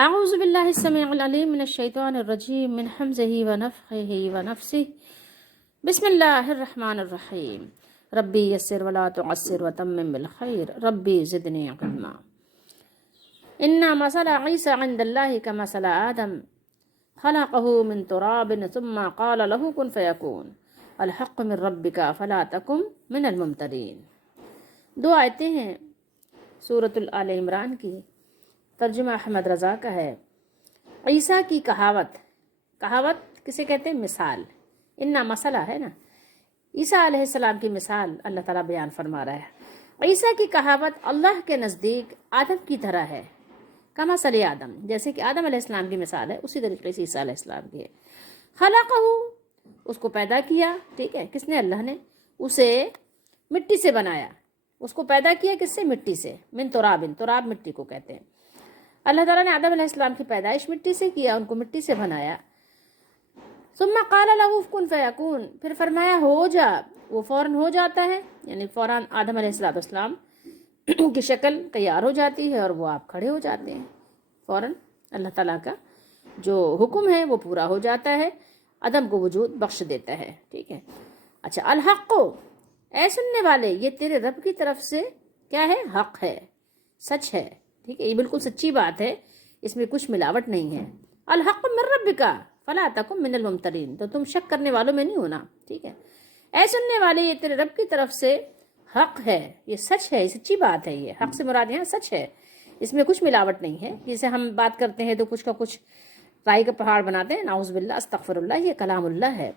أعوذ بالله السميع العليم من الشيطان الرجيم من حمزه ونفخه ونفسه. بسم الله الرحمن الرحيم. ربي يسر ولا تعسر وتمم بالخير ربي زدني علما. إن مثل عيسى عند الله كمثل آدم خلقه من تراب ثم قال له كن فيكون الحق من ربك فلا تكن من الممترين. دو آیتیں ہیں سورۃ آل عمران کی، ترجمہ احمد رضا کا ہے۔ عیسیٰ کی کہاوت کسے کہتے ہیں؟ مثال۔ انا مسئلہ ہے نا، عیسیٰ علیہ السلام کی مثال اللہ تعالیٰ بیان فرما رہا ہے۔ عیسیٰ کی کہاوت اللہ کے نزدیک آدم کی طرح ہے، کمثل آدم، جیسے کہ آدم علیہ السلام کی مثال ہے اسی طریقے سے عیسیٰ علیہ السلام کی ہے۔ خلقہ، اس کو پیدا کیا، ٹھیک ہے، کس نے؟ اللہ نے۔ اسے مٹی سے بنایا، اس کو پیدا کیا کس سے؟ مٹی سے۔ من تراب، تراب مٹی کو کہتے ہیں۔ اللہ تعالیٰ نے آدم علیہ السلام کی پیدائش مٹی سے کیا، ان کو مٹی سے بنایا۔ ثم قال له کن فیکون، پھر فرمایا ہو جا، وہ فوراً ہو جاتا ہے، یعنی فوراً آدم علیہ السلام کی شکل تیار ہو جاتی ہے اور وہ آپ کھڑے ہو جاتے ہیں۔ فوراً اللہ تعالیٰ کا جو حکم ہے وہ پورا ہو جاتا ہے، آدم کو وجود بخش دیتا ہے، ٹھیک ہے۔ اچھا، الحق، اے سننے والے، یہ تیرے رب کی طرف سے کیا ہے؟ حق ہے، سچ ہے، ٹھیک ہے، یہ بالکل سچی بات ہے، اس میں کچھ ملاوٹ نہیں ہے۔ الحق من ربک فلا تکن من الممترین، تو تم شک کرنے والوں میں نہیں ہونا، ٹھیک ہے۔ اے سننے والے، یہ تیرے رب کی طرف سے حق ہے، یہ سچ ہے، یہ سچی بات ہے، یہ حق سے مراد یہاں سچ ہے، اس میں کچھ ملاوٹ نہیں ہے۔ جسے ہم بات کرتے ہیں تو کچھ کا کچھ رائی کا پہاڑ بناتے ہیں، نعوذ باللہ، استغفر اللہ، یہ کلام اللہ ہے،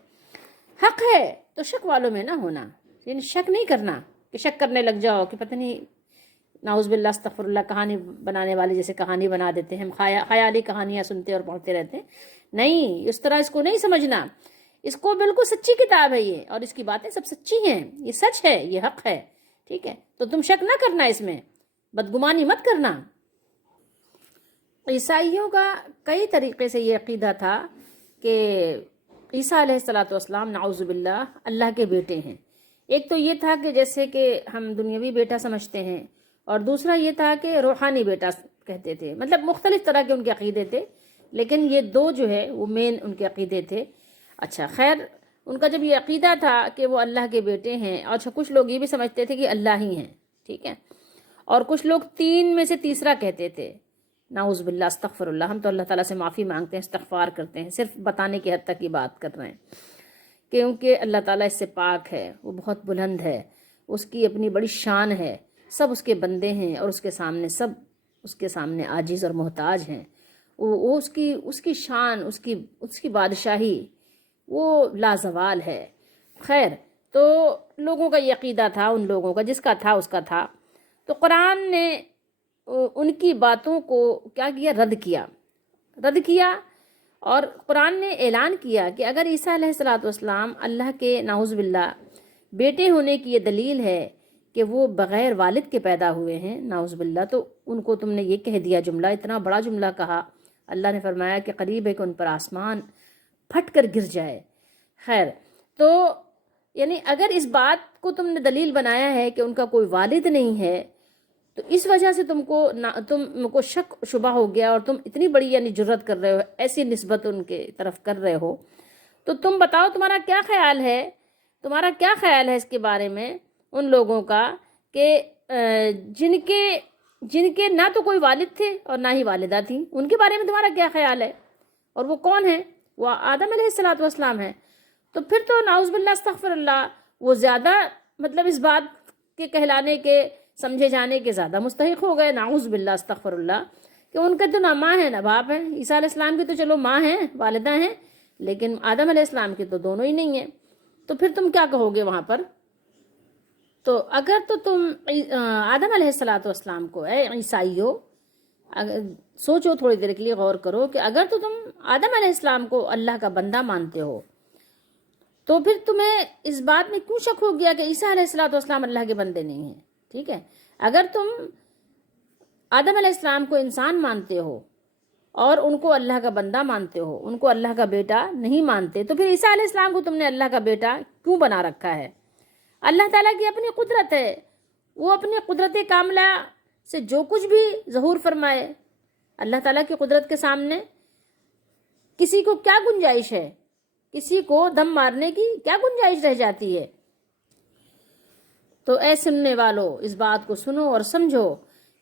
حق ہے، تو شک والوں میں نہ ہونا، یعنی شک نہیں کرنا کہ شک کرنے لگ جاؤ کہ پتہ نہیں، نعوذ باللہ استغفر اللہ، کہانی بنانے والے جیسے کہانی بنا دیتے ہیں، ہم خیالی کہانیاں سنتے اور پڑھتے رہتے ہیں، نہیں، اس طرح اس کو نہیں سمجھنا، اس کو بالکل سچی کتاب ہے یہ، اور اس کی باتیں سب سچی ہیں، یہ سچ ہے، یہ حق ہے، ٹھیک ہے، تو تم شک نہ کرنا، اس میں بدگمانی مت کرنا۔ عیسائیوں کا کئی طریقے سے یہ عقیدہ تھا کہ عیسیٰ علیہ السلام نعوذ باللہ اللہ کے بیٹے ہیں۔ ایک تو یہ تھا کہ جیسے کہ ہم دنیاوی بیٹا سمجھتے ہیں، اور دوسرا یہ تھا کہ روحانی بیٹا کہتے تھے، مطلب مختلف طرح کے ان کے عقیدے تھے، لیکن یہ دو جو ہے وہ مین ان کے عقیدے تھے۔ اچھا، خیر، ان کا جب یہ عقیدہ تھا کہ وہ اللہ کے بیٹے ہیں، اور اچھا کچھ لوگ یہ بھی سمجھتے تھے کہ اللہ ہی ہیں، ٹھیک ہے، اور کچھ لوگ تین میں سے تیسرا کہتے تھے، نعوذ باللہ استغفر اللہ، ہم تو اللہ تعالیٰ سے معافی مانگتے ہیں، استغفار کرتے ہیں، صرف بتانے کی حد تک کی بات کر رہے ہیں، کیونکہ اللہ تعالیٰ اس سے پاک ہے، وہ بہت بلند ہے، اس کی اپنی بڑی شان ہے، سب اس کے بندے ہیں اور اس کے سامنے سب اس کے سامنے عاجز اور محتاج ہیں، وہ اس کی شان، اس کی بادشاہی وہ لازوال ہے۔ خیر، تو لوگوں کا یہ عقیدہ تھا، ان لوگوں کا، جس کا تھا اس کا تھا، تو قرآن نے ان کی باتوں کو کیا کیا؟ رد کیا، اور قرآن نے اعلان کیا کہ اگر عیسیٰ علیہ السلام اللہ کے نعوذ باللہ بیٹے ہونے کی یہ دلیل ہے کہ وہ بغیر والد کے پیدا ہوئے ہیں، نعوذ باللہ، تو ان کو تم نے یہ کہہ دیا جملہ، اتنا بڑا جملہ کہا، اللہ نے فرمایا کہ قریب ہے کہ ان پر آسمان پھٹ کر گر جائے۔ خیر، تو یعنی اگر اس بات کو تم نے دلیل بنایا ہے کہ ان کا کوئی والد نہیں ہے، تو اس وجہ سے تم کو شک شبہ ہو گیا، اور تم اتنی بڑی یعنی جرت کر رہے ہو، ایسی نسبت ان کے طرف کر رہے ہو، تو تم بتاؤ تمہارا کیا خیال ہے اس کے بارے میں ان لوگوں کا کہ جن کے نہ تو کوئی والد تھے اور نہ ہی والدہ تھیں، ان کے بارے میں تمہارا کیا خیال ہے؟ اور وہ کون ہیں؟ وہ آدم علیہ السلام ہیں۔ تو پھر تو نعوذ باللہ استغفر اللہ، وہ زیادہ مطلب اس بات کے کہلانے کے، سمجھے جانے کے زیادہ مستحق ہو گئے، نعوذ باللہ استغفر اللہ، کہ ان کے تو نہ ماں ہے نہ باپ ہے۔ عیسیٰ علیہ السلام کی تو چلو ماں ہیں، والدہ ہیں، لیکن آدم علیہ السلام کی تو دونوں ہی نہیں ہیں، تو پھر تم کیا کہو گے وہاں پر؟ تو اگر تو تم آدم علیہ السلام کو، اے عیسائیو، سوچو تھوڑی دیر کے لیے، غور کرو کہ اگر تو تم آدم علیہ السلام کو اللہ کا بندہ مانتے ہو، تو پھر تمہیں اس بات میں کیوں شک ہو گیا کہ عیسیٰ علیہ السلام اللہ کے بندے نہیں ہیں؟ ٹھیک ہے، اگر تم آدم علیہ السلام کو انسان مانتے ہو اور ان کو اللہ کا بندہ مانتے ہو، ان کو اللہ کا بیٹا نہیں مانتے، تو پھر عیسیٰ علیہ السلام کو تم نے اللہ کا بیٹا کیوں بنا رکھا ہے؟ اللہ تعالیٰ کی اپنی قدرت ہے، وہ اپنی قدرت کاملہ سے جو کچھ بھی ظہور فرمائے، اللہ تعالیٰ کی قدرت کے سامنے کسی کو کیا گنجائش ہے؟ کسی کو دم مارنے کی کیا گنجائش رہ جاتی ہے؟ تو اے سننے والو، اس بات کو سنو اور سمجھو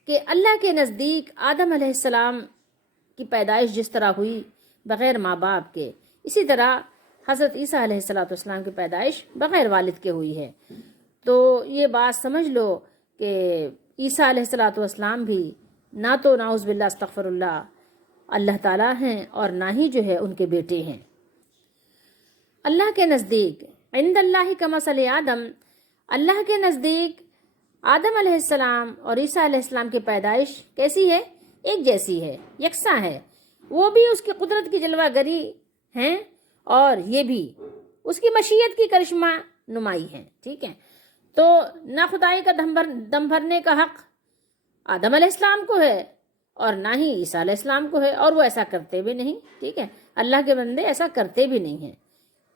کہ اللہ کے نزدیک آدم علیہ السلام کی پیدائش جس طرح ہوئی بغیر ماں باپ کے، اسی طرح حضرت عیسیٰ علیہ السلام کی پیدائش بغیر والد کے ہوئی ہے۔ تو یہ بات سمجھ لو کہ عیسیٰ علیہ السلام بھی نہ تو نعوذ باللہ استغفر اللہ تعالیٰ ہیں اور نہ ہی جو ہے ان کے بیٹے ہیں۔ اللہ کے نزدیک عند اللہ کمثل آدم، اللہ کے نزدیک آدم علیہ السلام اور عیسیٰ علیہ السلام کی پیدائش کیسی ہے؟ ایک جیسی ہے، یکساں ہے۔ وہ بھی اس کی قدرت کی جلوہ گری ہیں اور یہ بھی اس کی مشیت کی کرشمہ نمائی ہیں، ٹھیک ہے؟ تو نہ خدائی کا دم بھرنے کا حق آدم علیہ السلام کو ہے اور نہ ہی عیسیٰ علیہ السلام کو ہے، اور وہ ایسا کرتے بھی نہیں، ٹھیک ہے؟ اللہ کے بندے ایسا کرتے بھی نہیں ہیں۔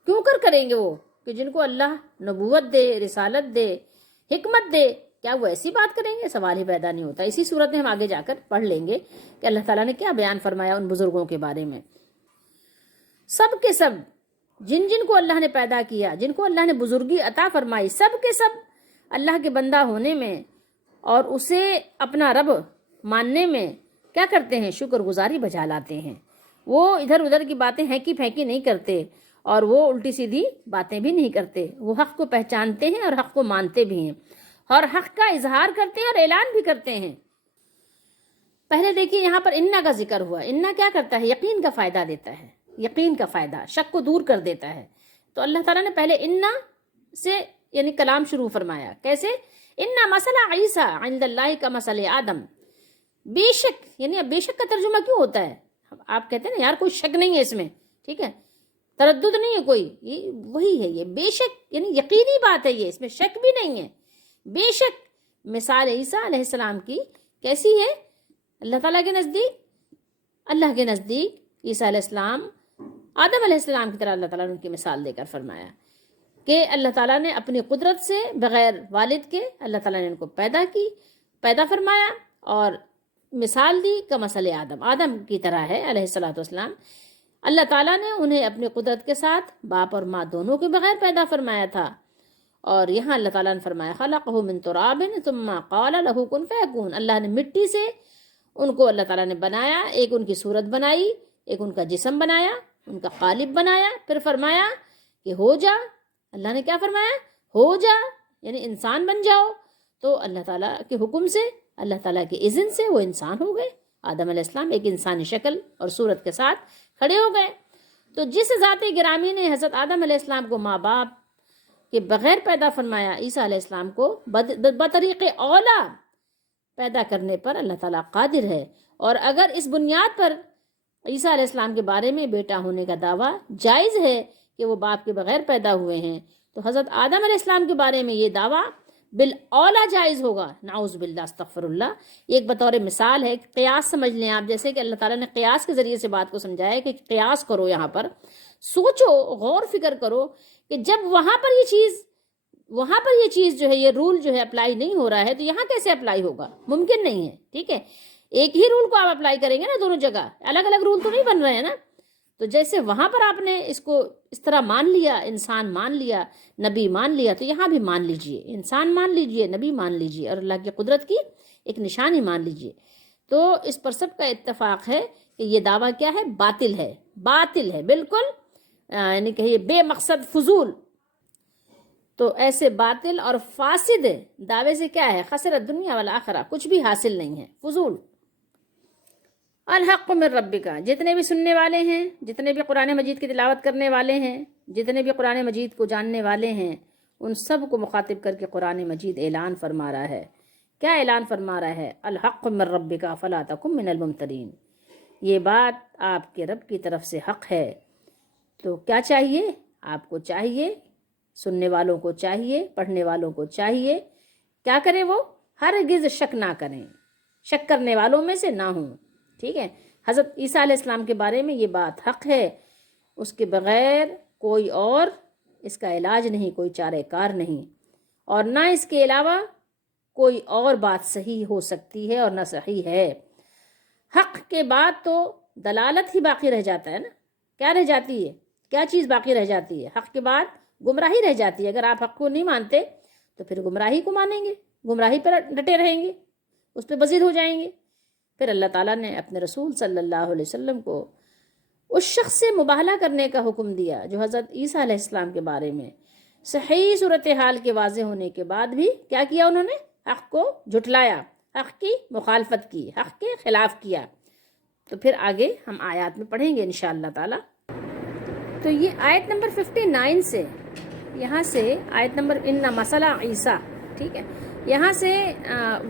کیوں کریں گے وہ کہ جن کو اللہ نبوت دے، رسالت دے، حکمت دے، کیا وہ ایسی بات کریں گے؟ سوال ہی پیدا نہیں ہوتا۔ اسی صورت میں ہم آگے جا کر پڑھ لیں گے کہ اللہ تعالیٰ نے کیا بیان فرمایا ان بزرگوں کے بارے میں۔ سب کے سب جن جن کو اللہ نے پیدا کیا، جن کو اللہ نے بزرگی عطا فرمائی، سب کے سب اللہ کے بندہ ہونے میں اور اسے اپنا رب ماننے میں کیا کرتے ہیں؟ شکر گزاری بجا لاتے ہیں۔ وہ ادھر ادھر کی باتیں ہینکی پھینکی نہیں کرتے اور وہ الٹی سیدھی باتیں بھی نہیں کرتے۔ وہ حق کو پہچانتے ہیں اور حق کو مانتے بھی ہیں اور حق کا اظہار کرتے ہیں اور اعلان بھی کرتے ہیں۔ پہلے دیکھیے یہاں پر انا کا ذکر ہوا۔ انا کیا کرتا ہے؟ یقین کا فائدہ دیتا ہے، یقین کا فائدہ، شک کو دور کر دیتا ہے۔ تو اللہ تعالیٰ نے پہلے انا سے یعنی کلام شروع فرمایا۔ کیسے؟ انا مثل عیسیٰ عند اللہ کا مثل آدم۔ بے شک، یعنی اب بے شک کا ترجمہ کیوں ہوتا ہے؟ آپ کہتے ہیں نا یار کوئی شک نہیں ہے اس میں، ٹھیک ہے، تردد نہیں ہے کوئی، یہ وہی ہے، یہ بے شک یعنی یقینی بات ہے، یہ اس میں شک بھی نہیں ہے۔ بے شک مثال عیسیٰ علیہ السلام کی کیسی ہے اللہ تعالیٰ کے نزدیک؟ اللہ کے نزدیک عیسیٰ علیہ السلام آدم علیہ السلام کی طرح اللہ تعالیٰ نے ان کی مثال دے کر فرمایا کہ اللہ تعالیٰ نے اپنی قدرت سے بغیر والد کے اللہ تعالیٰ نے ان کو پیدا فرمایا اور مثال دی کمثل آدم، آدم کی طرح ہے علیہ السلام۔ اللہ تعالیٰ نے انہیں اپنی قدرت کے ساتھ باپ اور ماں دونوں کے بغیر پیدا فرمایا تھا، اور یہاں اللہ تعالیٰ نے فرمایا خلقہ من تراب ثم قال له کن فیکون۔ اللہ نے مٹی سے ان کو اللہ تعالیٰ نے بنایا، ایک ان کی صورت بنائی، ایک ان کا جسم بنایا، ان کا قالب بنایا، پھر فرمایا کہ ہو جا۔ اللہ نے کیا فرمایا؟ ہو جا، یعنی انسان بن جاؤ۔ تو اللہ تعالیٰ کے حکم سے، اللہ تعالیٰ کے اذن سے وہ انسان ہو گئے۔ آدم علیہ السلام ایک انسانی شکل اور صورت کے ساتھ کھڑے ہو گئے۔ تو جس ذات گرامی نے حضرت آدم علیہ السلام کو ماں باپ کے بغیر پیدا فرمایا، عیسیٰ علیہ السلام کو بطریق اولا پیدا کرنے پر اللہ تعالیٰ قادر ہے۔ اور اگر اس بنیاد پر عیسیٰ علیہ السلام کے بارے میں بیٹا ہونے کا دعویٰ جائز ہے کہ وہ باپ کے بغیر پیدا ہوئے ہیں، تو حضرت آدم علیہ السلام کے بارے میں یہ دعویٰ بالاولا جائز ہوگا، نعوذ باللہ استغفر اللہ۔ ایک بطور مثال ہے، قیاس سمجھ لیں آپ، جیسے کہ اللہ تعالیٰ نے قیاس کے ذریعے سے بات کو سمجھایا کہ قیاس کرو، یہاں پر سوچو، غور فکر کرو کہ جب وہاں پر یہ چیز جو ہے، یہ رول جو ہے اپلائی نہیں ہو رہا ہے، تو یہاں کیسے اپلائی ہوگا؟ ممکن نہیں ہے، ٹھیک ہے؟ ایک ہی رول کو آپ اپلائی کریں گے نا دونوں جگہ، الگ الگ رول تو نہیں بن رہے ہیں نا۔ تو جیسے وہاں پر آپ نے اس کو اس طرح مان لیا، انسان مان لیا، نبی مان لیا، تو یہاں بھی مان لیجئے، انسان مان لیجئے، نبی مان لیجئے، اور اللہ کی قدرت کی ایک نشانی مان لیجئے۔ تو اس پر سب کا اتفاق ہے کہ یہ دعویٰ کیا ہے؟ باطل ہے بالکل، یعنی کہ یہ بے مقصد فضول۔ تو ایسے باطل اور فاسد دعوے سے کیا ہے؟ خسرت دنیا والآخرہ، کچھ بھی حاصل نہیں ہے، فضول۔ الحق من ربک، جتنے بھی سننے والے ہیں، جتنے بھی قرآن مجید کی تلاوت کرنے والے ہیں، جتنے بھی قرآن مجید کو جاننے والے ہیں، ان سب کو مخاطب کر کے قرآن مجید اعلان فرما رہا ہے۔ کیا اعلان فرما رہا ہے؟ الحق من ربک فلا تکن من الممترین۔ یہ بات آپ کے رب کی طرف سے حق ہے۔ تو کیا چاہیے آپ کو؟ چاہیے سننے والوں کو، چاہیے پڑھنے والوں کو، چاہیے کیا کریں؟ وہ ہرگز شک نہ کریں، شک کرنے والوں میں سے نہ ہوں، ٹھیک ہے؟ حضرت عیسیٰ علیہ السلام کے بارے میں یہ بات حق ہے، اس کے بغیر کوئی اور اس کا علاج نہیں، کوئی چارہ کار نہیں، اور نہ اس کے علاوہ کوئی اور بات صحیح ہو سکتی ہے اور نہ صحیح ہے۔ حق کے بعد تو دلالت ہی باقی رہ جاتا ہے نا. کیا رہ جاتی ہے؟ کیا چیز باقی رہ جاتی ہے؟ حق کے بعد گمراہی رہ جاتی ہے. اگر آپ حق کو نہیں مانتے تو پھر گمراہی کو مانیں گے، گمراہی پر ڈٹے رہیں گے، اس پہ بزید ہو جائیں گے. پھر اللہ تعالیٰ نے اپنے رسول صلی اللہ علیہ وسلم کو اس شخص سے مباہلہ کرنے کا حکم دیا جو حضرت عیسیٰ علیہ السلام کے بارے میں صحیح صورتحال کے واضح ہونے کے بعد بھی کیا کیا؟ انہوں نے حق کو جھٹلایا، حق کی مخالفت کی، حق کے خلاف کیا. تو پھر آگے ہم آیات میں پڑھیں گے انشاءاللہ تعالی. تو یہ آیت نمبر 59 سے، یہاں سے آیت نمبر ان مسئلہ عیسیٰ، ٹھیک ہے، یہاں سے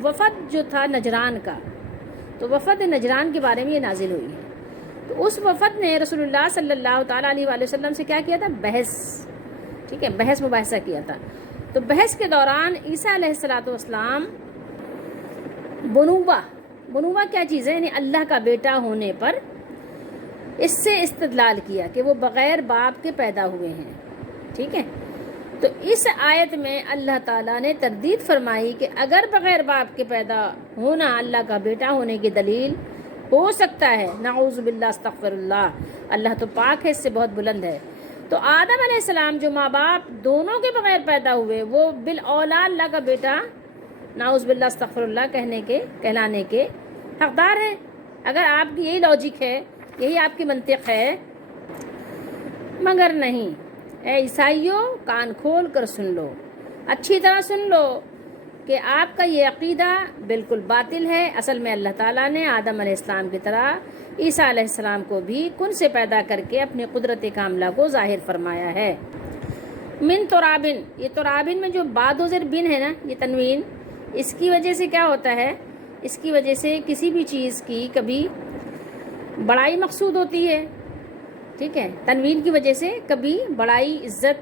وفد جو تھا نجران کا، تو وفد نجران کے بارے میں یہ نازل ہوئی ہے. تو اس وفد نے رسول اللہ صلی اللہ تعالیٰ علیہ وآلہ وسلم سے کیا کیا تھا؟ بحث، ٹھیک ہے، بحث مباحثہ کیا تھا. تو بحث کے دوران عیسیٰ علیہ السلام بنوبہ کیا چیز ہے، یعنی اللہ کا بیٹا ہونے پر اس سے استدلال کیا کہ وہ بغیر باپ کے پیدا ہوئے ہیں. ٹھیک ہے، تو اس آیت میں اللہ تعالیٰ نے تردید فرمائی کہ اگر بغیر باپ کے پیدا ہونا اللہ کا بیٹا ہونے کی دلیل ہو سکتا ہے، نعوذ باللہ استغفر اللہ، اللہ تو پاک ہے، اس سے بہت بلند ہے، تو آدم علیہ السلام جو ماں باپ دونوں کے بغیر پیدا ہوئے وہ بالاولا اللہ کا بیٹا نعوذ باللہ استغفر اللہ کہلانے کے حقدار ہیں. اگر آپ کی یہی لاجک ہے، یہی آپ کی منطق ہے، مگر نہیں. اے عیسائیوں، کان کھول کر سن لو، اچھی طرح سن لو کہ آپ کا یہ عقیدہ بالکل باطل ہے. اصل میں اللہ تعالیٰ نے آدم علیہ السلام کی طرح عیسیٰ علیہ السلام کو بھی کن سے پیدا کر کے اپنی قدرت کاملہ کو ظاہر فرمایا ہے. من ترابن، یہ ترابن میں جو بعد و زیر بن ہے نا، یہ تنوین، اس کی وجہ سے کیا ہوتا ہے؟ اس کی وجہ سے کسی بھی چیز کی کبھی بڑائی مقصود ہوتی ہے، ٹھیک ہے، تنوین کی وجہ سے کبھی بڑائی، عزت،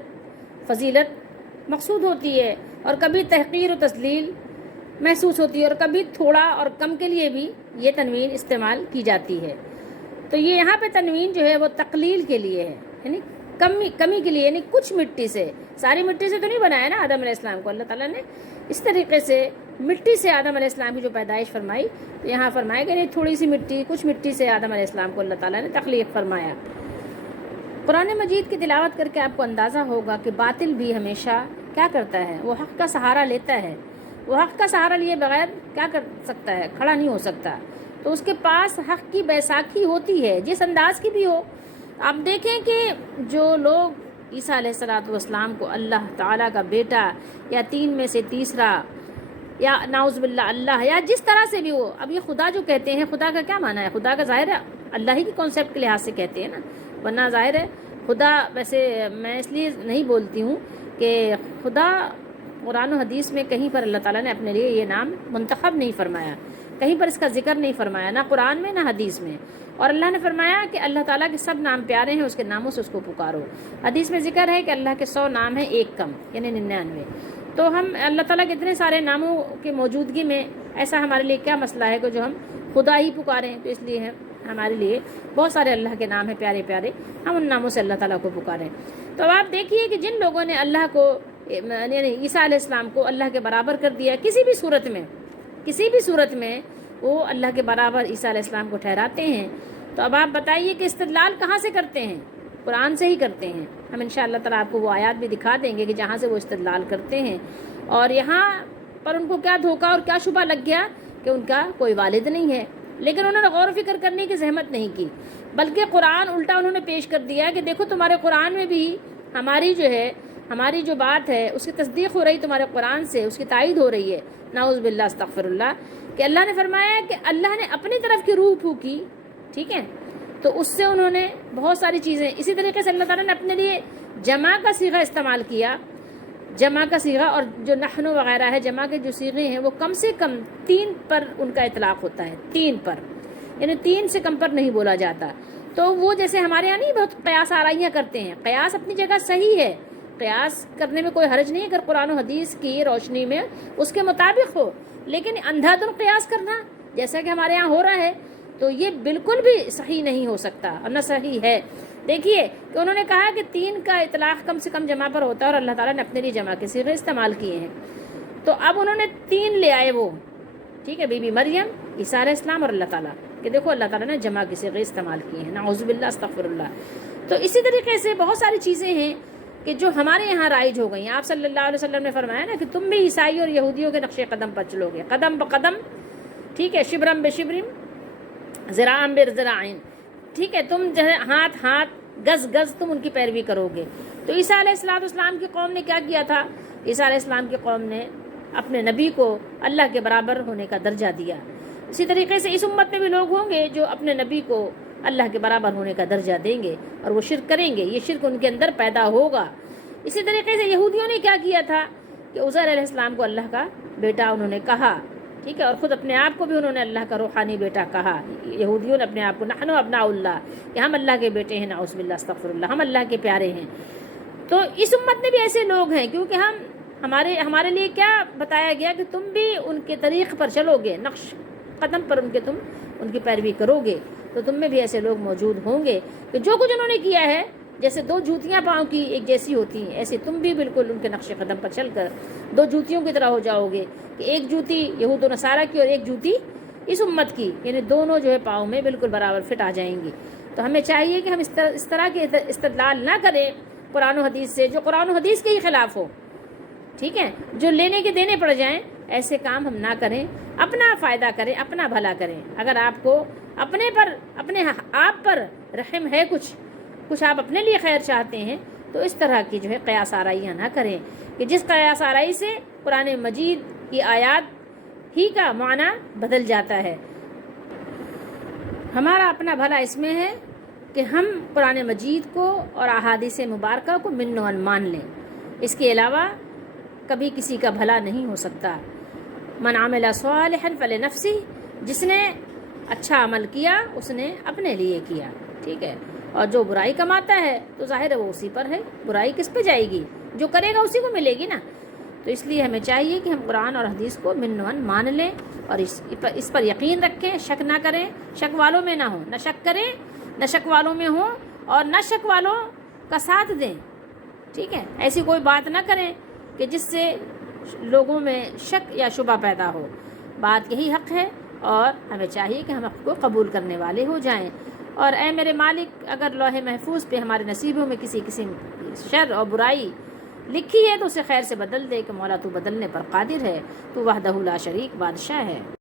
فضیلت مقصود ہوتی ہے، اور کبھی تحقیر و تذلیل محسوس ہوتی ہے، اور کبھی تھوڑا اور کم کے لیے بھی یہ تنوین استعمال کی جاتی ہے. تو یہ یہاں پہ تنوین جو ہے وہ تقلیل کے لیے ہے، یعنی کمی کے لیے، یعنی کچھ مٹی سے، ساری مٹی سے تو نہیں بنایا نا آدم علیہ السلام کو. اللہ تعالیٰ نے اس طریقے سے مٹی سے آدم علیہ السلام کی جو پیدائش فرمائی، تو یہاں فرمایا کہ تھوڑی سی مٹی، کچھ مٹی سے آدم علیہ السلام کو اللہ تعالیٰ نے تخلیق فرمایا. قرآن مجید کی تلاوت کر کے آپ کو اندازہ ہوگا کہ باطل بھی ہمیشہ کیا کرتا ہے؟ وہ حق کا سہارا لیتا ہے. وہ حق کا سہارا لیے بغیر کیا کر سکتا ہے؟ کھڑا نہیں ہو سکتا. تو اس کے پاس حق کی بیساکھی ہوتی ہے، جس انداز کی بھی ہو. آپ دیکھیں کہ جو لوگ عیسیٰ علیہ السلام کو اللہ تعالیٰ کا بیٹا یا تین میں سے تیسرا یا نعوذ باللہ اللہ یا جس طرح سے بھی ہو، اب یہ خدا جو کہتے ہیں، خدا کا کیا معنی ہے؟ خدا کا ظاہر ہے اللہ ہی کی کانسیپٹ کے لحاظ سے کہتے ہیں نا، ورنہ ظاہر ہے خدا، ویسے میں اس لیے نہیں بولتی ہوں کہ خدا قرآن و حدیث میں کہیں پر اللہ تعالیٰ نے اپنے لیے یہ نام منتخب نہیں فرمایا، کہیں پر اس کا ذکر نہیں فرمایا، نہ قرآن میں نہ حدیث میں. اور اللہ نے فرمایا کہ اللہ تعالیٰ کے سب نام پیارے ہیں، اس کے ناموں سے اس کو پکارو. حدیث میں ذکر ہے کہ اللہ کے 100 نام ہیں، ایک کم، یعنی 99. تو ہم اللہ تعالیٰ کے اتنے سارے ناموں کے موجودگی میں ایسا ہمارے لیے کیا مسئلہ ہے کہ جو ہم خدا ہی پکاریں؟ تو اس لیے ہمارے لیے بہت سارے اللہ کے نام ہیں پیارے پیارے، ہم ان ناموں سے اللہ تعالیٰ کو پکاریں. تو اب آپ دیکھیے کہ جن لوگوں نے اللہ کو، یعنی عیسیٰ علیہ السلام کو اللہ کے برابر کر دیا، کسی بھی صورت میں وہ اللہ کے برابر عیسیٰ علیہ السلام کو ٹھہراتے ہیں. تو اب آپ بتائیے کہ استدلال کہاں سے کرتے ہیں؟ قرآن سے ہی کرتے ہیں. ہم انشاءاللہ تعالیٰ آپ کو وہ آیات بھی دکھا دیں گے کہ جہاں سے وہ استدلال کرتے ہیں. اور یہاں پر ان کو کیا دھوکہ اور کیا شبہ لگ گیا کہ ان کا کوئی والد نہیں ہے، لیکن انہوں نے غور و فکر کرنے کی زحمت نہیں کی، بلکہ قرآن الٹا انہوں نے پیش کر دیا کہ دیکھو تمہارے قرآن میں بھی ہماری جو بات ہے اس کی تصدیق ہو رہی، تمہارے قرآن سے اس کی تائید ہو رہی ہے. نعوذ باللہ استغفر اللہ، کہ اللہ نے فرمایا کہ اللہ نے اپنی طرف کی روح پھونکی، ٹھیک ہے، تو اس سے انہوں نے بہت ساری چیزیں. اسی طریقے سے اللہ تعالیٰ نے اپنے لیے جمع کا صیغہ استعمال کیا، جمع کا صیغہ، اور جو نحن وغیرہ ہے جمع کے جو صیغے ہیں وہ کم سے کم 3 پر ان کا اطلاق ہوتا ہے، 3 پر، یعنی 3 سے کم پر نہیں بولا جاتا. تو وہ جیسے ہمارے یہاں نہیں بہت قیاس آرائیاں کرتے ہیں، قیاس اپنی جگہ صحیح ہے، قیاس کرنے میں کوئی حرج نہیں اگر قرآن و حدیث کی روشنی میں اس کے مطابق ہو، لیکن اندھا دھند قیاس کرنا جیسا کہ ہمارے یہاں ہو رہا ہے تو یہ بالکل بھی صحیح نہیں ہو سکتا اور نہ صحیح ہے. دیکھیے کہ انہوں نے کہا کہ 3 کا اطلاق کم سے کم جمع پر ہوتا ہے، اور اللہ تعالیٰ نے اپنے لیے جمع کے صیغے استعمال کیے ہیں. تو اب انہوں نے 3 لے آئے، وہ ٹھیک ہے، بی بی مریم، عیسیٰ علیہ السلام اور اللہ تعالیٰ، کہ دیکھو اللہ تعالیٰ نے جمع کی صیغے استعمال کیے ہیں، نعوذ باللہ استغفر اللہ۔ تو اسی طریقے سے بہت ساری چیزیں ہیں کہ جو ہمارے یہاں رائج ہو گئی ہیں۔ آپ صلی اللہ علیہ وسلم نے فرمایا نا کہ تم بھی عیسائی اور یہودیوں کے نقش قدم پر چلو گے، قدم بقدم، ٹھیک ہے، شبرم بشبرم، ذراعم بذراعین، ٹھیک ہے، تم جو ہے ہاتھ گز گز تم ان کی پیروی کرو گے۔ تو عیسیٰ علیہ السلام کی قوم نے کیا کیا تھا؟ عیسیٰ علیہ السلام کی قوم نے اپنے نبی کو اللہ کے برابر ہونے کا درجہ دیا۔ اسی طریقے سے اس امت میں بھی لوگ ہوں گے جو اپنے نبی کو اللہ کے برابر ہونے کا درجہ دیں گے اور وہ شرک کریں گے، یہ شرک ان کے اندر پیدا ہوگا۔ اسی طریقے سے یہودیوں نے کیا کیا تھا کہ عزیر علیہ السلام کو اللہ کا بیٹا انہوں نے کہا، ٹھیک ہے، اور خود اپنے آپ کو بھی انہوں نے اللہ کا روحانی بیٹا کہا۔ یہودیوں نے اپنے آپ کو نحن ابناء اللہ، کہ ہم اللہ کے بیٹے ہیں، نعوذ باللہ استغفر اللہ، ہم اللہ کے پیارے ہیں۔ تو اس امت میں بھی ایسے لوگ ہیں، کیونکہ ہمارے لیے کیا بتایا گیا کہ تم بھی ان کے طریق پر چلو گے، نقش قدم پر تم ان کی پیروی کرو گے، تو تم میں بھی ایسے لوگ موجود ہوں گے کہ جو کچھ انہوں نے کیا ہے، جیسے دو جوتیاں پاؤں کی ایک جیسی ہوتی ہیں، ایسے تم بھی بالکل ان کے نقش قدم پر چل کر دو جوتیوں کی طرح ہو جاؤ گے، کہ ایک جوتی یہود و نصارہ کی اور ایک جوتی اس امت کی، یعنی دونوں جو ہے پاؤں میں بالکل برابر فٹ آ جائیں گی۔ تو ہمیں چاہیے کہ ہم اس طرح کے استدلال نہ کریں قرآن و حدیث سے جو قرآن و حدیث کے ہی خلاف ہو، ٹھیک ہے، جو لینے کے دینے پڑ جائیں، ایسے کام ہم نہ کریں، اپنا فائدہ کریں، اپنا بھلا کریں۔ اگر آپ کو اپنے آپ پر رحم ہے، کچھ آپ اپنے لیے خیر چاہتے ہیں، تو اس طرح کی جو ہے قیاس آرائیاں نہ کریں کہ جس قیاس آرائی سے قرآن مجید کی آیات ہی کا معنی بدل جاتا ہے۔ ہمارا اپنا بھلا اس میں ہے کہ ہم قرآن مجید کو اور احادیث مبارکہ کو من و مان لیں، اس کے علاوہ کبھی کسی کا بھلا نہیں ہو سکتا۔ من عمل صالحا فلنفسہ، جس نے اچھا عمل کیا اس نے اپنے لیے کیا، ٹھیک ہے، اور جو برائی کماتا ہے تو ظاہر ہے وہ اسی پر ہے، برائی کس پہ جائے گی؟ جو کرے گا اسی کو ملے گی نا۔ تو اس لیے ہمیں چاہیے کہ ہم قرآن اور حدیث کو من و مان لیں اور اس پر یقین رکھیں، شک نہ کریں، شک والوں میں نہ ہوں، نہ شک کریں، نہ شک والوں میں ہوں، اور نہ شک والوں کا ساتھ دیں، ٹھیک ہے، ایسی کوئی بات نہ کریں کہ جس سے لوگوں میں شک یا شبہ پیدا ہو۔ بات یہی حق ہے اور ہمیں چاہیے کہ ہم حق کو قبول کرنے والے ہو جائیں۔ اور اے میرے مالک، اگر لوح محفوظ پہ ہمارے نصیبوں میں کسی قسم شر اور برائی لکھی ہے تو اسے خیر سے بدل دے، کہ مولا تو بدلنے پر قادر ہے، تو وحدہ لا شریک بادشاہ ہے۔